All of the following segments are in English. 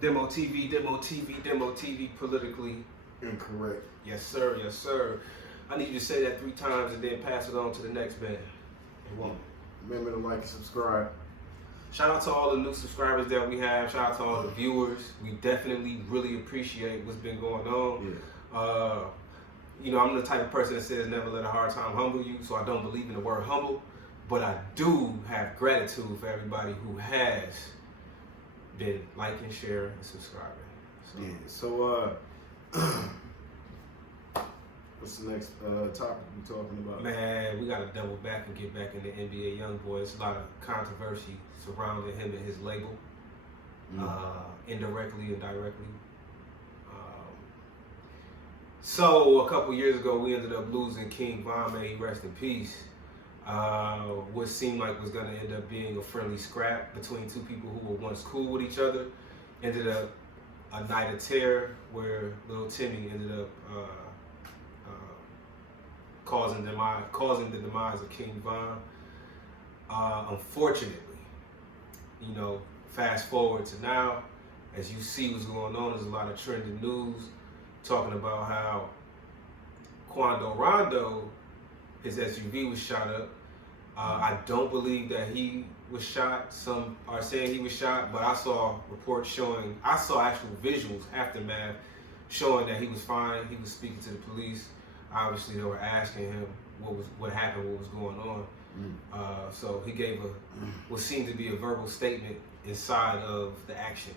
Demo TV, politically incorrect. Yes, sir. Yes, sir. I need you to say that 3 times and then pass it on to the next man. Remember to like and subscribe. Shout out to all the new subscribers that we have. Shout out to all the viewers. We definitely really appreciate what's been going on. Yeah. You know, I'm the type of person that says never let a hard time humble you, so I don't believe in the word humble. But I do have gratitude for everybody who has been liking, sharing, and subscribing. So. Yeah. So, what's the next topic we talking about? Man, we got to double back and get back into NBA YoungBoy. It's a lot of controversy surrounding him and his label, indirectly and directly. So a couple years ago, we ended up losing King Von, may he rest in peace. What seemed like was going to end up being a friendly scrap between two people who were once cool with each other. Ended up a night of terror where little Timmy ended up causing the demise of King Von. Unfortunately, you know, fast forward to now, as you see what's going on, there's a lot of trending news talking about how Quando Rondo, his SUV was shot up. I don't believe that he was shot. Some are saying he was shot, but I saw reports showing, I saw actual visuals, aftermath, showing that he was fine. He was speaking to the police. Obviously, they were asking him what happened, what was going on. So he gave what seemed to be a verbal statement inside of the action.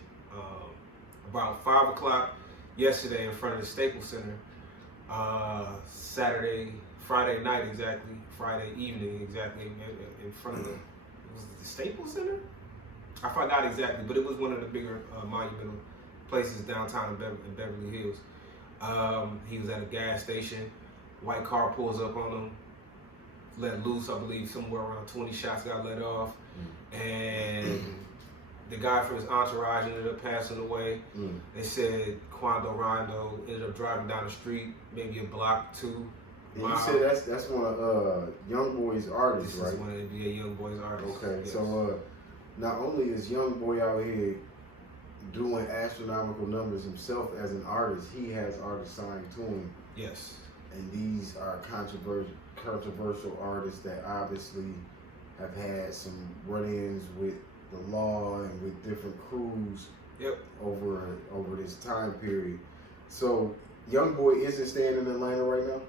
About 5 o'clock yesterday in front of the Staples Center, Friday night exactly, Friday evening exactly, in front of was it the Staples Center? I forgot exactly, but it was one of the bigger monumental places downtown in Beverly Hills. He was at a gas station. White car pulls up on him, let loose. I believe somewhere around 20 shots got let off, and the guy from his entourage ended up passing away. They said Quando Rondo ended up driving down the street, maybe a block, 2. And you said that's one of YoungBoy's artists, right? This is one of NBA YoungBoy's artists. Okay, yes. So not only is YoungBoy out here doing astronomical numbers himself as an artist, he has artists signed to him. Yes. And these are controversial artists that obviously have had some run-ins with the law and with different crews over this time period. So YoungBoy isn't staying in Atlanta right now?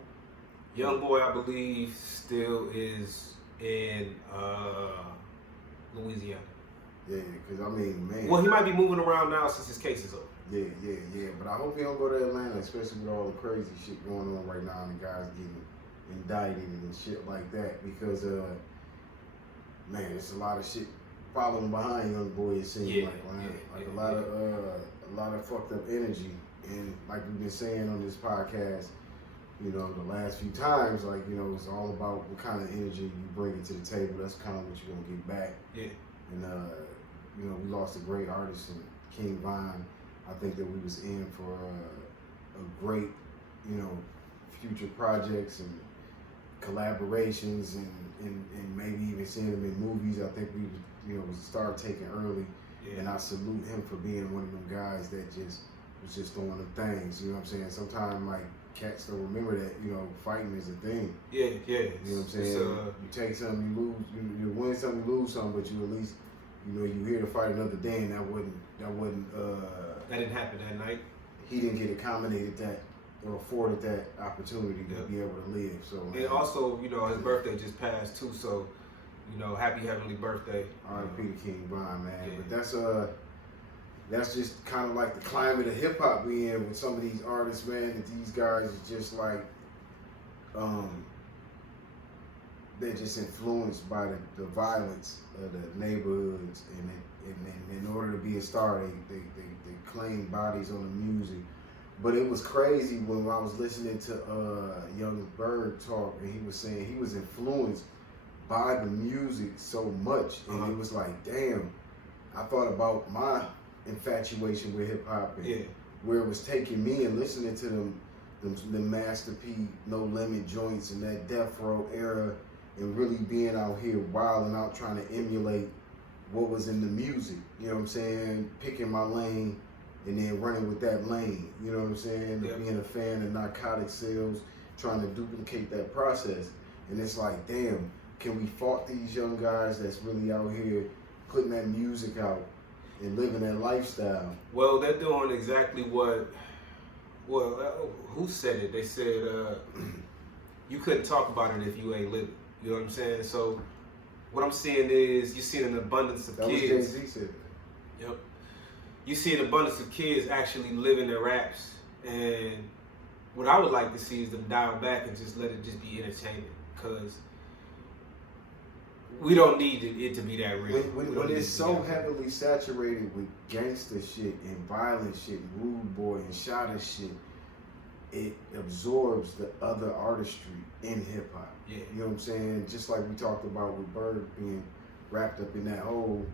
YoungBoy, I believe, still is in Louisiana. Yeah, because I mean, man. Well, he might be moving around now since his case is over. Yeah. But I hope he don't go to Atlanta, especially with all the crazy shit going on right now and the guys getting indicted and shit like that. Because, man, there's a lot of shit following behind YoungBoy. It seems like a lot of fucked up energy. And like we've been saying on this podcast, you know, the last few times, like, you know, it's all about what kind of energy you bring it to the table. That's kind of what you're gonna get back. Yeah. And you know, we lost a great artist in King Von. I think that we was in for a great, you know, future projects and collaborations and maybe even seeing him in movies. I think we, you know, was start taking early. Yeah. And I salute him for being one of them guys that was just doing the things. You know what I'm saying? Sometimes like cats don't remember that, you know, fighting is a thing. Yeah. You know what I'm saying? You take something, you lose, you win something, you lose something, but you at least, you know, you here to fight another day, and that didn't happen that night. He didn't get accommodated that or afforded that opportunity to be able to live. So and also, you know, his birthday just passed too, so, you know, happy heavenly birthday. R.I.P. to King Von, man. Yeah. But that's just kind of like the climate of hip hop we in with some of these artists, man. That these guys is just like, they're just influenced by the violence of the neighborhoods, and in order to be a star, they claim bodies on the music. But it was crazy when I was listening to Young Bird talk, and he was saying he was influenced by the music so much, and it was like, damn, I thought about my infatuation with hip hop and where it was taking me, and listening to the Master P, No Limit joints and that Death Row era, and really being out here wilding out trying to emulate what was in the music. You know what I'm saying? Picking my lane, and then running with that lane. You know what I'm saying? Yep. Being a fan of narcotic sales, trying to duplicate that process. And it's like, damn, can we fault these young guys that's really out here putting that music out and living that lifestyle? Well, they're doing exactly what. Well, who said it? They said you couldn't talk about it if you ain't living. You know what I'm saying? So what I'm seeing is you're seeing an abundance of That was kids. Jay-Z said. Yep. You see an abundance of kids actually living their raps, and what I would like to see is them dial back and just let it just be entertainment, because we don't need it to be that real. When it's so heavily saturated with gangster shit and violent shit, and rude boy and shotter shit, it absorbs the other artistry in hip hop. Yeah. You know what I'm saying? Just like we talked about with Bird being wrapped up in that whole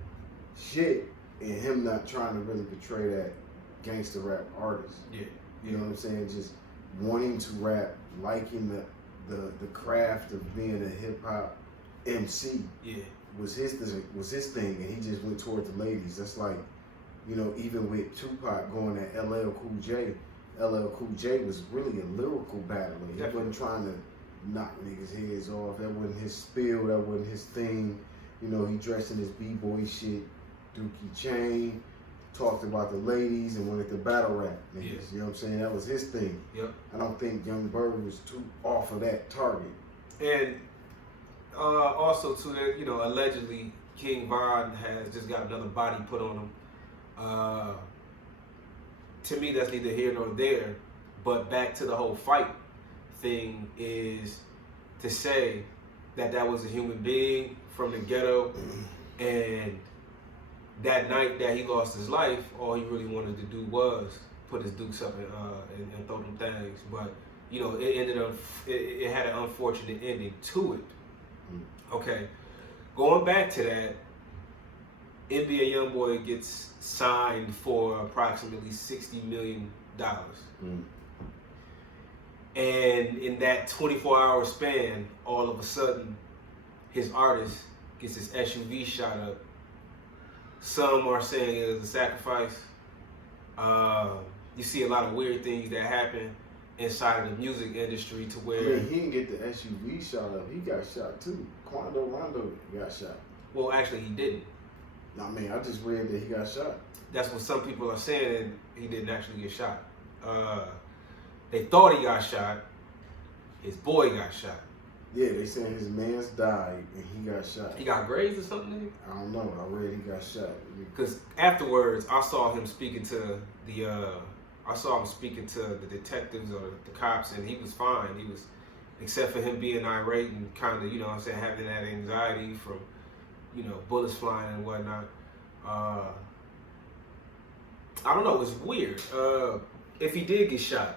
shit, and him not trying to really portray that gangster rap artist. Yeah. You know what I'm saying? Just wanting to rap, liking the craft of being a hip hop MC. Yeah. Was his thing, and he just went toward the ladies. That's like, you know, even with Tupac going at LL Cool J. LL Cool J was really a lyrical battler. He wasn't trying to knock niggas' heads off. That wasn't his spiel. That wasn't his thing. You know, he dressed in his b-boy shit, dookie chain, talked about the ladies, and wanted to battle rap niggas. Yeah. You know what I'm saying? That was his thing. Yep. I don't think Young Bird was too off of that target. And also too, that, you know, allegedly King Von has just got another body put on him. To me, that's neither here nor there. But back to the whole fight thing is to say that that was a human being from the ghetto, and that night that he lost his life, all he really wanted to do was put his dukes up and throw them things. But you know, it ended up, it had an unfortunate ending to it. Okay, going back to that, NBA YoungBoy gets signed for approximately $60 million. And in that 24-hour span, all of a sudden, his artist gets his SUV shot up. Some are saying it was a sacrifice. You see a lot of weird things that happen inside of the music industry to where... I mean, he didn't get the SUV shot up. He got shot too. Quando Rondo got shot. Well, actually, he didn't. I mean, I just read that he got shot. That's what some people are saying, and he didn't actually get shot. They thought he got shot. His boy got shot. Yeah, they saying his man's died and he got shot. He got grazed or something? I don't know. I read he got shot. Because afterwards, I saw him speaking to the detectives or the cops, and he was fine. He was, except for him being irate and kind of, you know what I'm saying, having that anxiety from, you know, bullets flying and whatnot. I don't know. It's weird. If he did get shot,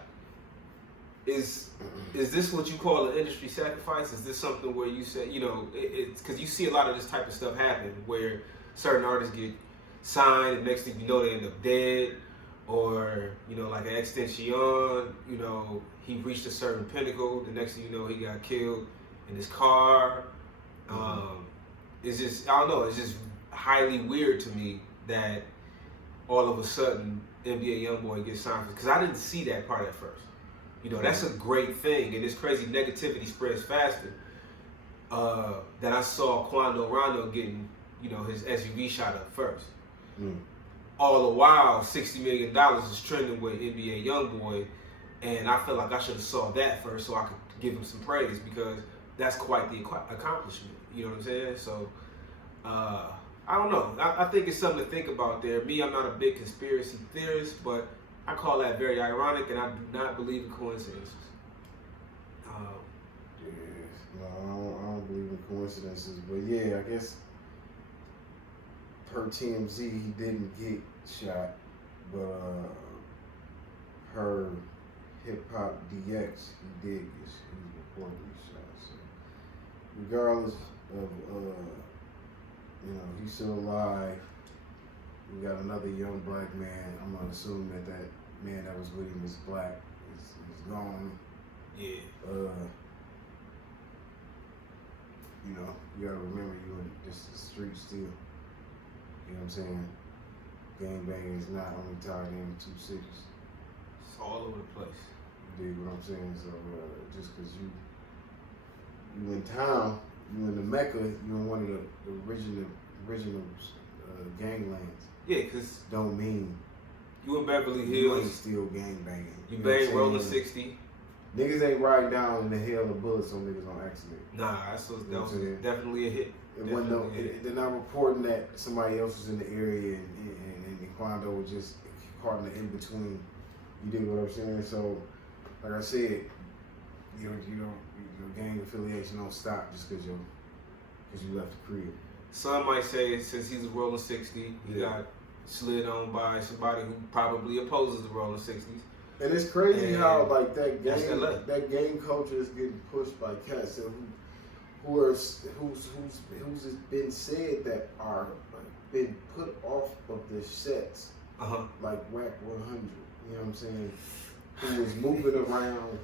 is this what you call an industry sacrifice? Is this something where you say, you know, it's because you see a lot of this type of stuff happen where certain artists get signed and next thing you know they end up dead, or you know, like an Extension, you know, he reached a certain pinnacle, the next thing you know he got killed in his car. It's just, I don't know, it's just highly weird to me that all of a sudden NBA YoungBoy gets signed, because I didn't see that part at first. You know, that's a great thing, and this crazy negativity spreads faster than I saw Quando Rondo getting, you know, his SUV shot up first. All the while, $60 million is trending with NBA YoungBoy, and I feel like I should have saw that first so I could give him some praise, because that's quite the accomplishment. You know what I'm saying? So, I don't know. I think it's something to think about there. Me, I'm not a big conspiracy theorist, but I call that very ironic, and I do not believe in coincidences. No, I don't believe in coincidences, but yeah, I guess per TMZ he didn't get shot, but per Hip Hop DX he did get shot. He was reportedly shot. So regardless of you know, he's still alive. We got another young black man. I'm gonna assume that man that was with him is black. He's gone. Yeah. You know, you gotta remember you in this street still. You know what I'm saying? gangbanging is not only tied in 2 cities. It's all over the place. You dig what I'm saying? So just because you in town, you in the Mecca, you in one of the original ganglands. Yeah, cause don't mean you in Beverly you ain't Hills. still gangbanging. You bang rolling 60. Niggas ain't riding down in the hail of bullets on niggas on accident. Nah, that was definitely a hit. They're not reporting that somebody else was in the area and Quando was just caught in the in between. You dig what I'm saying? So, like I said, your gang affiliation don't stop just because you left the crib. Some might say since he's a rolling 60, he got slid on by somebody who probably opposes the rolling 60s. And it's crazy how like that gang culture is getting pushed by cats who's been said that are been put off of the sets, like Whack 100. You know what I'm saying? Who was moving around,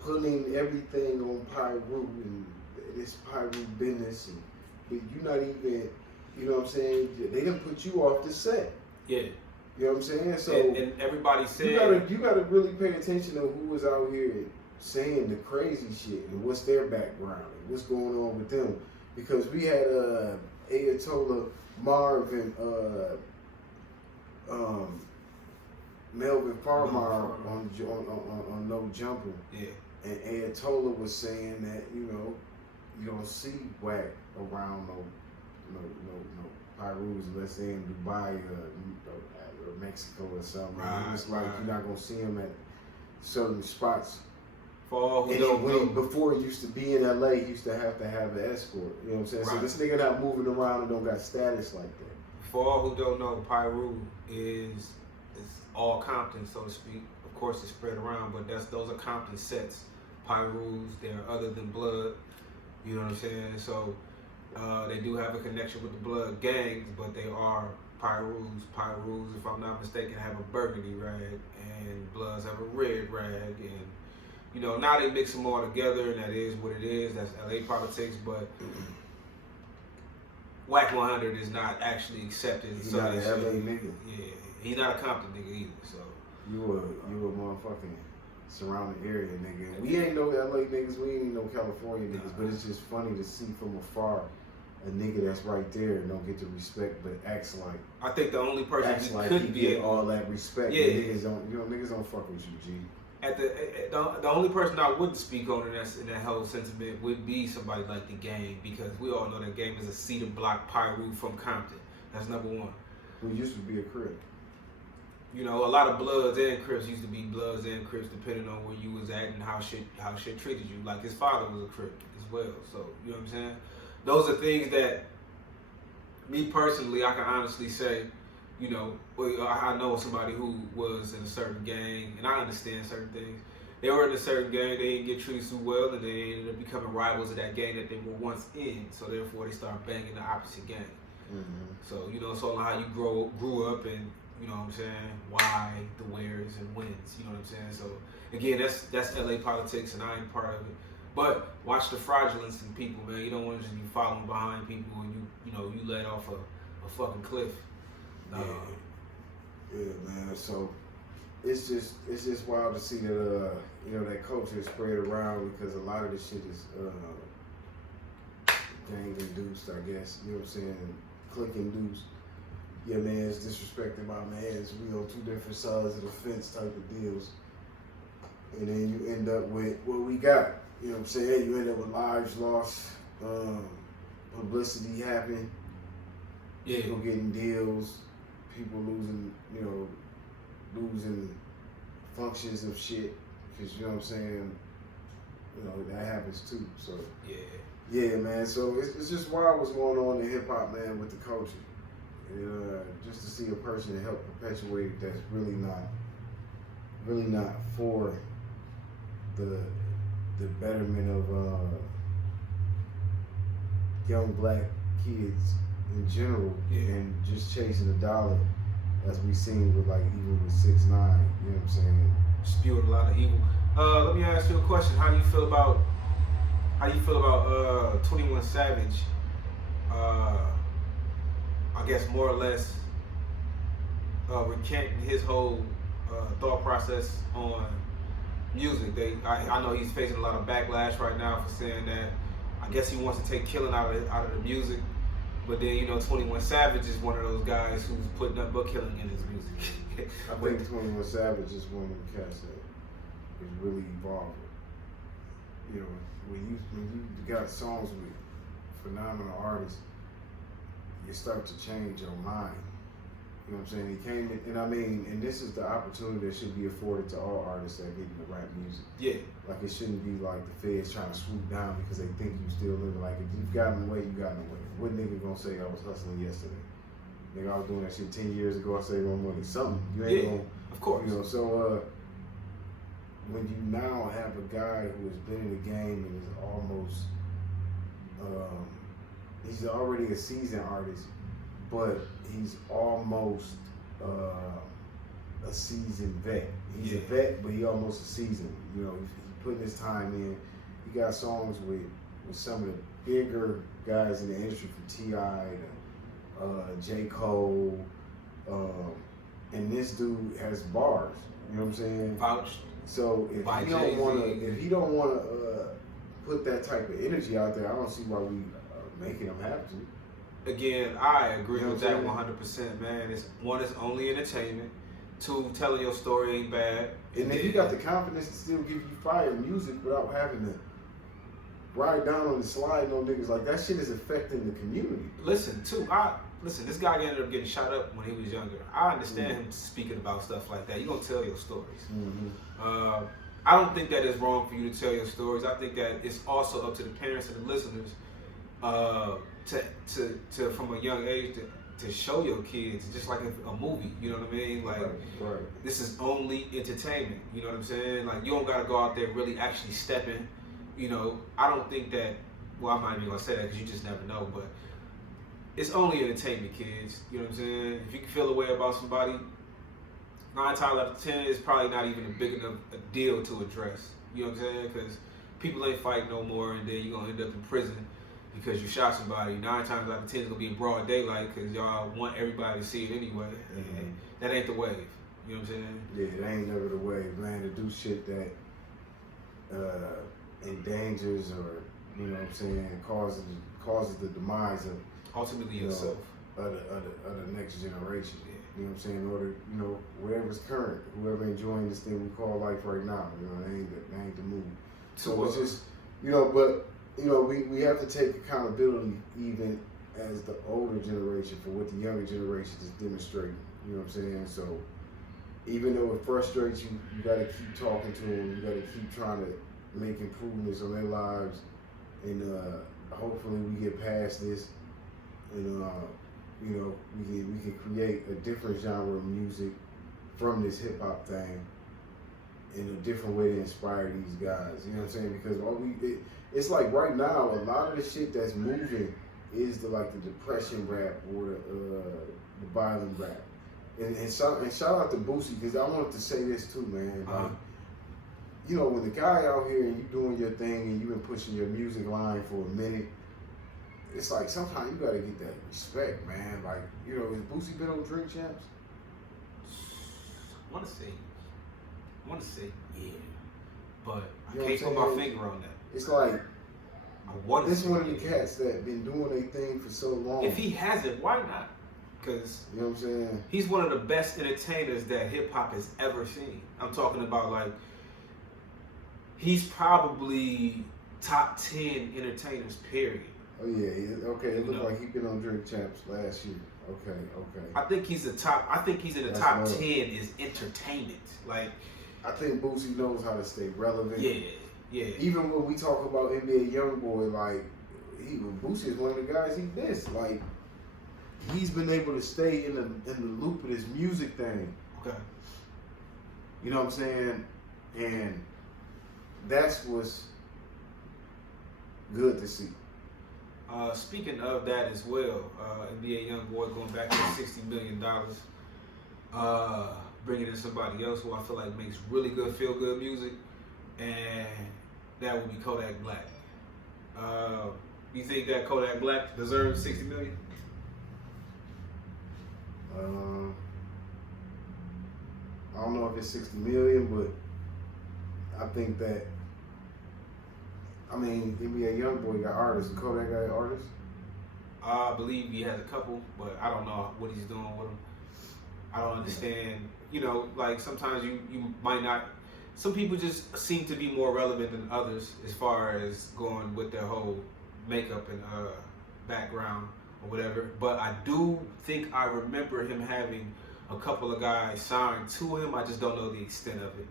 putting everything on Pyru and this Pyru business, but you're not even, you know what I'm saying? They didn't put you off the set. Yeah. You know what I'm saying? So and everybody said you gotta really pay attention to who was out here saying the crazy shit and what's their background and what's going on with them. Because we had Ayatollah Marv and Melvin Farmar on No Jumper. Yeah. And Ayatollah was saying that, you don't see Whack around no Pyrus unless they're in Dubai or Mexico or something. Right, it's like you're not gonna see him at certain spots. For all who don't know, before he used to be in LA, he used to have an escort. You know what I'm saying? Right. So this nigga not moving around and don't got status like that. For all who don't know, Pyru is all Compton, so to speak. Of course, it's spread around, but those are Compton sets. Pyrus, they're other than Blood. You know what I'm saying? So they do have a connection with the Blood gangs, but they are Pyrus. Pyrus, if I'm not mistaken, have a burgundy rag, and Bloods have a red rag, and now they mix them all together, and that is what it is. That's LA politics, but Whack 100 is not actually accepted. He's not an LA nigga. Yeah, he's not a Compton nigga either. So you a motherfucking surrounding area nigga. We ain't no LA niggas. We ain't no California niggas. But it's just funny to see from afar a nigga that's right there and don't get the respect, but acts like. I think the only person acts who like could he be get all that respect. Yeah, niggas don't fuck with you, G. The only person I wouldn't speak on in that whole sentiment would be somebody like the Game, because we all know that Game is a cedar block Pyru from Compton. That's number one. Who used to be a Crip. A lot of Bloods and Crips used to be Bloods and Crips depending on where you was at and how shit treated you. Like his father was a Crip as well. So you know what I'm saying? Those are things that me personally, I can honestly say, I know somebody who was in a certain gang, and I understand certain things. They were in a certain gang, they didn't get treated so well, and they ended up becoming rivals of that gang that they were once in. So therefore, they started banging the opposite gang. Mm-hmm. So it's all how you grew up, and you know what I'm saying, why, the wheres, and wins. You know what I'm saying. So again, that's LA politics, and I ain't part of it. But watch the fraudulence in people, man. You don't want to just be following behind people and you let off a fucking cliff. Yeah, man. So it's just wild to see that that culture is spread around, because a lot of this shit is gang induced, I guess. You know what I'm saying? Click induced. Yeah, man, it's disrespecting my mans. We on two different sides of the fence type of deals. And then you end up with what we got. You know what I'm saying? You end up with lives lost, publicity happening, people getting deals, people losing functions of shit, because you know what I'm saying, that happens too. So yeah, man. So it's just wild what's going on in hip hop, man, with the culture. Just to see a person help perpetuate it that's really not for the betterment of young black kids in general, and just chasing the dollar, as we seen with even with 6ix9ine. You know what I'm saying? Spewed a lot of evil. Let me ask you a question. How do you feel about 21 Savage? I guess more or less recanting his whole thought process on music. I know he's facing a lot of backlash right now for saying that. I guess he wants to take killing out of the music, but then 21 Savage is one of those guys who's putting up but killing in his music. I think 21 Savage is one of the cats that is really evolving. You know, when you got songs with phenomenal artists, you start to change your mind. You know what I'm saying? He came in, and I mean, and this is the opportunity that should be afforded to all artists that get into rap music. Yeah. Like, it shouldn't be like the feds trying to swoop down because they think you still living. Like, if you've gotten away, you gotten away. What nigga gonna say I was hustling yesterday? Nigga, I was doing that shit 10 years ago. I saved my money. Something. You ain't gonna. Of course. You know, so when you now have a guy who has been in the game and is almost, he's already a seasoned artist, but he's almost a seasoned vet. He's a vet, but he almost a seasoned. You know, he's putting his time in. He got songs with some of the bigger guys in the industry, from T.I. to J. Cole, and this dude has bars. You know what I'm saying? Vouched. So if he don't wanna put that type of energy out there, I don't see why we making him have to. Again, I agree with that 100%, man. It's only entertainment. Two, telling your story ain't bad. And then you got the confidence to still give you fire music without having to ride down on the slide on niggas. Like, that shit is affecting the community. Listen, this guy ended up getting shot up when he was younger. I understand him speaking about stuff like that. You're gonna tell your stories. I don't think that it's wrong for you to tell your stories. I think that it's also up to the parents and the listeners to from a young age to show your kids, just like a movie. You know what I mean? Like, right. This is only entertainment. You know what I'm saying? Like, you don't gotta go out there really actually stepping. You know, I don't think that. Well, I'm not even gonna say that because you just never know. But it's only entertainment, kids. You know what I'm saying? If you can feel a way about somebody, 9 times out of 10 is probably not even a big enough a deal to address. You know what I'm saying? Because people ain't fighting no more, and then you're gonna end up in prison because you shot somebody. 9 times out of 10 is gonna be in broad daylight because y'all want everybody to see it anyway. And that ain't the wave. You know what I'm saying? Yeah, it ain't never the wave, man. To do shit that endangers or, you know what I'm saying, causes the demise of ultimately yourself. Of the next generation. You know what I'm saying? In order, you know, whatever's current, whoever enjoying this thing we call life right now, you know, that ain't the move. So it's just, you know, but, you know, we have to take accountability even as the older generation for what the younger generation is demonstrating. You know what I'm saying? So even though it frustrates you, you got to keep talking to them. You got to keep trying to make improvements on their lives, and hopefully we get past this, and you know, we can create a different genre of music from this hip hop thing in a different way to inspire these guys. You know what I'm saying? Because it's like right now, a lot of the shit that's moving is the depression rap or the violent rap. And shout out to Boosie, because I wanted to say this too, man. Like, you know, when the guy out here and you doing your thing and you've been pushing your music line for a minute, it's like sometimes you gotta get that respect, man. Like, you know, has Boosie been on Drink Champs? I want to say yeah, but You know I can't put my finger on that. It's like, This one of the cats that been doing their thing for so long. If he hasn't, why not? Because you know what I'm saying? He's one of the best entertainers that hip hop has ever seen. I'm talking about, like, he's probably top 10 entertainers, period. Oh yeah, okay. It looked like he been on Drink Champs last year. Okay. I think he's in the top 10 is entertainment. Like, I think Boosie knows how to stay relevant. Yeah. Even when we talk about NBA YoungBoy, like, Boosie is one of the guys he missed. Like, he's been able to stay in the loop of this music thing. Okay. You know what I'm saying? And that's what's good to see. Speaking of that as well, NBA YoungBoy going back to $60 million, bringing in somebody else who I feel like makes really good feel-good music, and that would be Kodak Black. You think that Kodak Black deserves $60 million? I don't know if it's 60 million, but I think that. I mean, NBA YoungBoy got artists. Kodak got artists. I believe he has a couple, but I don't know what he's doing with them. I don't understand. You know, like sometimes you might not. Some people just seem to be more relevant than others as far as going with their whole makeup and background or whatever. But I do think I remember him having a couple of guys signed to him. I just don't know the extent of it.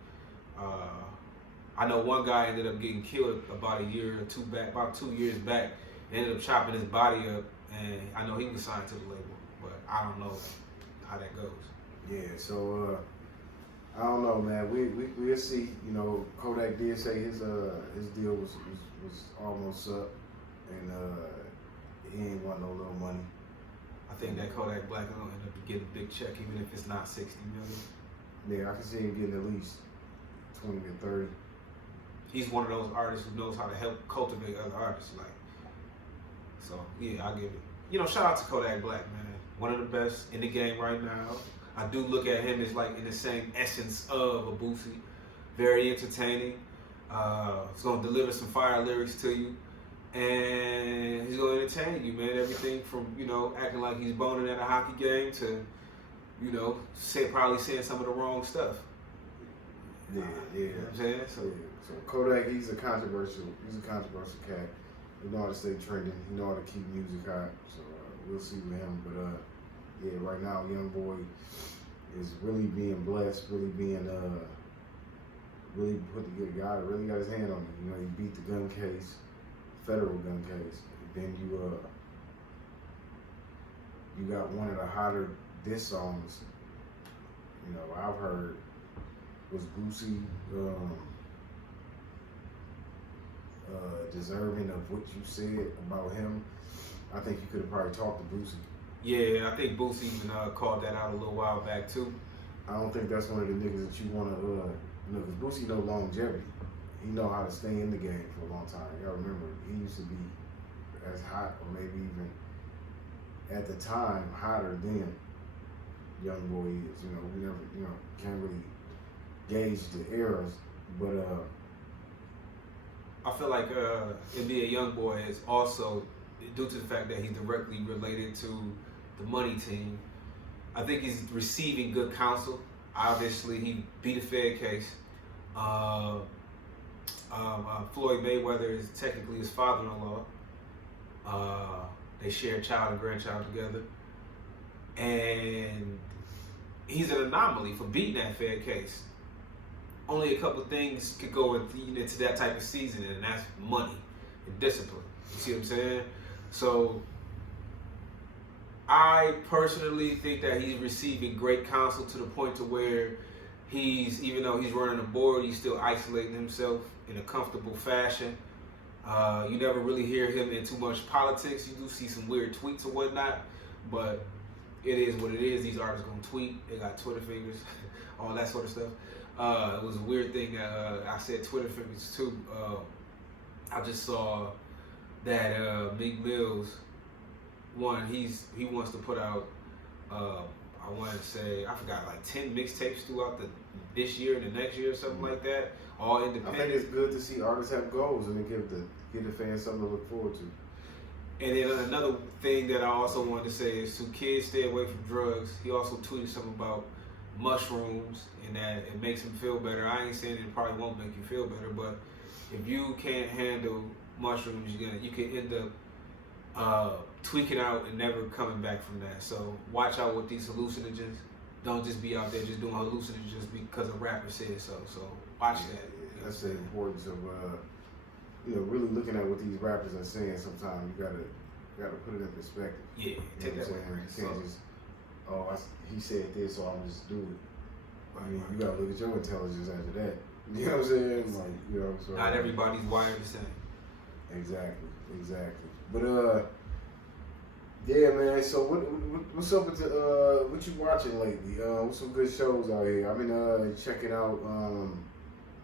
I know one guy ended up getting killed about a year or two back, about 2 years back. Ended up chopping his body up, and I know he was signed to the label, but I don't know how that goes. Yeah, so I don't know, man. We'll see. You know, Kodak did say his deal was almost up, and he ain't want no little money. I think that Kodak Black will end up getting a big check, even if it's not 60 million. Yeah, I can see him getting at least 20 to 30. He's one of those artists who knows how to help cultivate other artists, like. So yeah, I'll give it. You know, shout out to Kodak Black, man. One of the best in the game right now. I do look at him as like in the same essence of a Boosie. Very entertaining. He's gonna deliver some fire lyrics to you, and he's gonna entertain you, man. Everything from, you know, acting like he's boning at a hockey game to, you know, probably saying some of the wrong stuff. Yeah. You know what I'm saying? So Kodak, he's a controversial cat. He know how to stay trending. He know how to keep music hot. So we'll see with him. But yeah, right now, YoungBoy is really being blessed, really being really put together. God really got his hand on it. You know, he beat the gun case, federal gun case. Then you got one of the hotter diss songs, you know, I've heard was Boosie deserving of what you said about him. I think you could have probably talked to Boosie. Yeah, I think Boosie even called that out a little while back too. I don't think that's one of the niggas that you want to, you know, because Boosie know longevity. He know how to stay in the game for a long time. Y'all remember, he used to be as hot, or maybe even at the time hotter than YoungBoy is. You know, we never, you know, can't really gauge the eras, but I feel like NBA YoungBoy is also, due to the fact that he's directly related to the Money Team, I think he's receiving good counsel. Obviously, he beat a Fed case. Floyd Mayweather is technically his father-in-law. They share child and grandchild together. And he's an anomaly for beating that Fed case. Only a couple things could go into that type of season, and that's money and discipline. You see what I'm saying? So I personally think that he's receiving great counsel to the point to where even though he's running a board, he's still isolating himself in a comfortable fashion. You never really hear him in too much politics. You do see some weird tweets or whatnot, but it is what it is. These artists gonna tweet. They got Twitter fingers, all that sort of stuff. It was a weird thing that I said Twitter fingers too. I just saw that Meek Mill's he wants to put out I want to say, I forgot, like 10 mixtapes throughout this year and the next year or something like that, all independent. I think it's good to see artists have goals and give the fans something to look forward to. And then another thing that I also wanted to say is to kids, stay away from drugs. He also tweeted something about mushrooms and that it makes him feel better. I ain't saying it probably won't make you feel better, but if you can't handle mushrooms, you can end up tweaking out and never coming back from that. So watch out with these hallucinogens. Don't just be out there just doing hallucinogens because a rapper said so. So watch that. Yeah, that's the importance of really looking at what these rappers are saying. Sometimes you gotta put it in perspective. Yeah, take that. You can't just he said this, so I'm just do it. I mean, you gotta look at your intelligence after that. You know what I'm saying? Like, you know, so not everybody's wired the same. Exactly. But yeah, man. So what's up with what you watching lately? What's some good shows out here? I've been checking out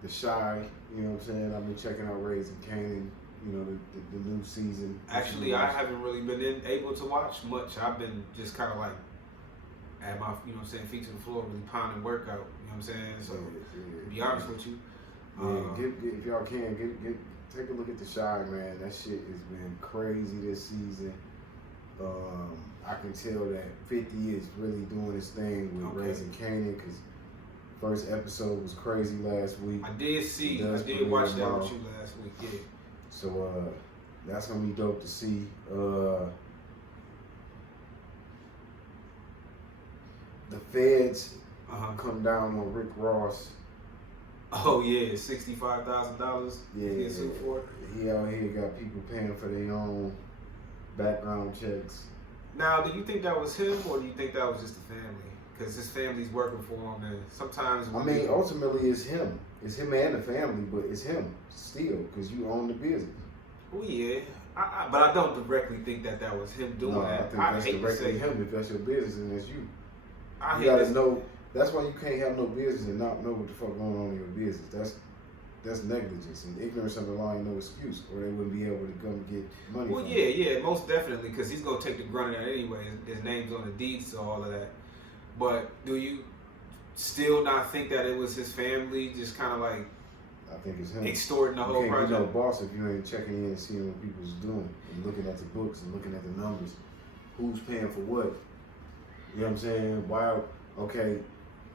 The Shy. You know what I'm saying? I've been checking out Raising Kanan. You know, the new season. Actually, I haven't really been able to watch much. I've been just kind of like at my, you know what I'm saying, feet to the floor, really pounding workout. what I'm saying? So, yeah. to be honest with you. If y'all can, take a look at The Shy, man. That shit has been crazy this season. I can tell that 50 is really doing his thing with Raising Kanan, because first episode was crazy last week. I did watch that with you last week, yeah. So that's gonna be dope to see. The feds come down on Rick Ross. Oh yeah, $65,000. Yeah, he out here got people paying for their own background checks. Now, do you think that was him, or do you think that was just the family? Because his family's working for him, and sometimes. Ultimately, it's him. It's him and the family, but it's him still, because you own the business. Oh yeah, but I don't directly think that was him doing that. I think that's directly him. If that's your business, and that's you. You gotta know. That's why you can't have no business and not know what the fuck going on in your business. That's negligence, and ignorance of the law ain't no excuse, or they wouldn't be able to come get money. Well, yeah, most definitely, because he's gonna take the grunt of that anyway. His name's on the deeds to all of that. But do you still not think that it was his family, just kind of like? I think it's him extorting the whole project. You can't be no boss if you ain't checking in and seeing what people's doing and looking at the books and looking at the numbers. Who's paying for what? You know what I'm saying? Why? Okay.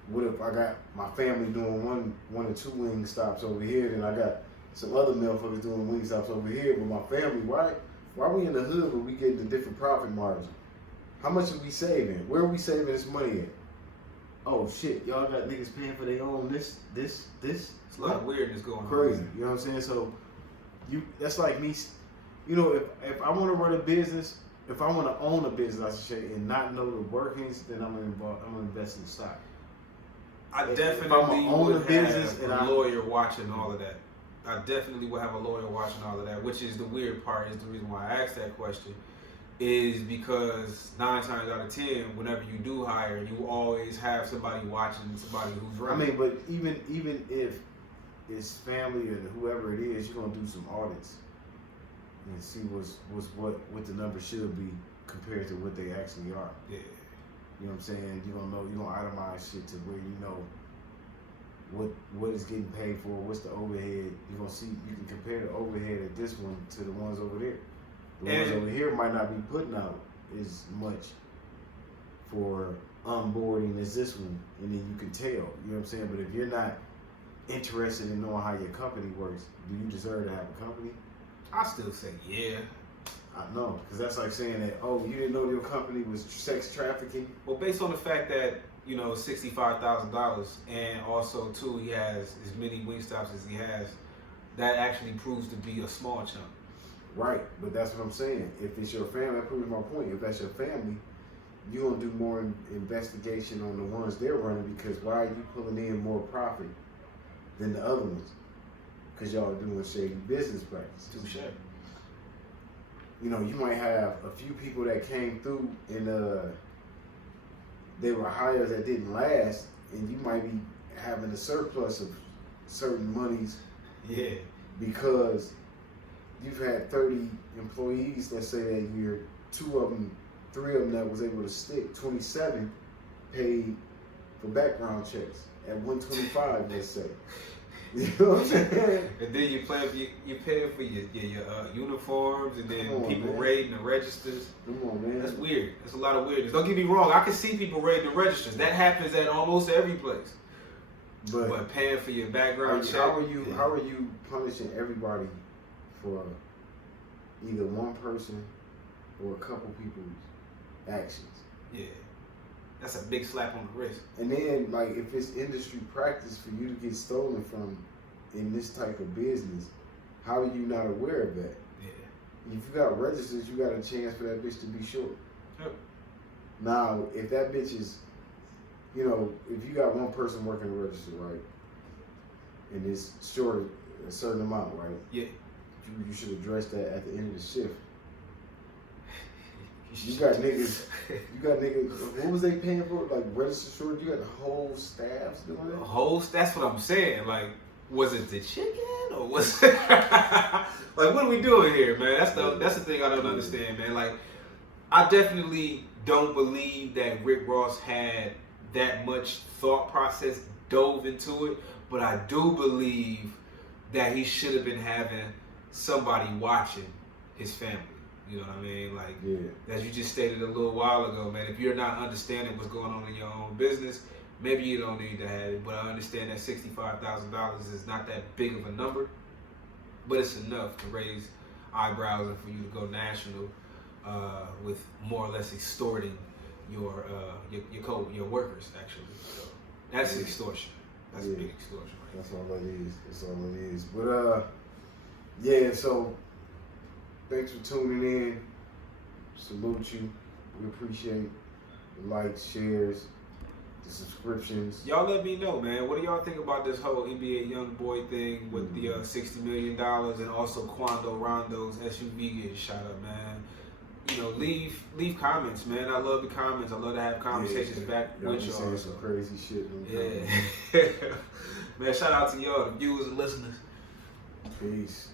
What if I got my family doing one or two wing stops over here, then I got some other motherfuckers doing wing stops over here, but my family, why we in the hood when we getting a different profit margin? How much are we saving? Where are we saving this money at? Oh shit, y'all got niggas paying for their own this. It's a lot of weirdness going on. Crazy, you know what I'm saying? So that's like me, you know, if I want to run a business, if I want to own a business, I should say, and not know the workings, then I'm gonna invest in stock. I definitely would have a lawyer watching all of that. I definitely would have a lawyer watching all of that, which is the weird part, is the reason why I asked that question, is because 9 times out of 10, whenever you do hire, you always have somebody watching, somebody who's running. I mean, but even if it's family or whoever it is, you're gonna do some audits and see what the numbers should be compared to what they actually are. Yeah. You know what I'm saying? You're gonna itemize shit to where you know what is getting paid for, what's the overhead. You're gonna see, you can compare the overhead at this one to the ones over there. The ones over here might not be putting out as much for onboarding as this one, and then you can tell, you know what I'm saying? But if you're not interested in knowing how your company works, do you deserve to have a company? I still say yeah. I know, because that's like saying that, oh, you didn't know your company was sex trafficking? Well, based on the fact that, you know, $65,000, and also, too, he has as many wing stops as he has, that actually proves to be a small chunk. Right, but that's what I'm saying. If it's your family, that proves my point. If that's your family, you're going to do more investigation on the ones they're running, because why are you pulling in more profit than the other ones? Because y'all are doing shady business practices. Touche. You know, you might have a few people that came through and they were hires that didn't last, and you might be having a surplus of certain monies. Yeah. Because you've had 30 employees, let's say that year, 3 of them that was able to stick, 27 paid for background checks at 125, let's say. You know what I'm saying? And then you pay for your uniforms, and then people raiding the registers. Come on, man. That's weird. That's a lot of weirdness. Don't get me wrong. I can see people raiding the registers. That happens at almost every place. But paying for your background check. How are you punishing everybody for either one person or a couple people's actions? Yeah. That's a big slap on the wrist. And then, like, if it's industry practice for you to get stolen from in this type of business, how are you not aware of that? Yeah. If you got registers, you got a chance for that bitch to be short. Yep. Now, if that bitch is, you know, if you got one person working the register, right, and it's short a certain amount, right? Yeah. You should address that at the end of the shift. You got niggas, what was they paying for? Like, register short, you got the whole staffs doing that? That's what I'm saying. Like, was it the chicken, or was it, like, what are we doing here, man? That's the thing I don't understand, man. Like, I definitely don't believe that Rick Ross had that much thought process dove into it, but I do believe that he should have been having somebody watching his family. You know what I mean? Like, as you just stated a little while ago, man, if you're not understanding what's going on in your own business, maybe you don't need to have it. But I understand that $65,000 is not that big of a number, but it's enough to raise eyebrows and for you to go national with more or less extorting your workers, actually. So that's extortion. That's a big extortion. Right? That's all it is. That's all it is. But yeah. So thanks for tuning in. Salute you. We appreciate the likes, shares, the subscriptions. Y'all let me know, man. What do y'all think about this whole NBA YoungBoy thing with the $60 million and also Quando Rondo's SUV getting shot up, man? You know, leave comments, man. I love the comments. I love to have conversations back with y'all. Saying some crazy shit. Yeah. Man, shout out to y'all, the viewers and listeners. Peace.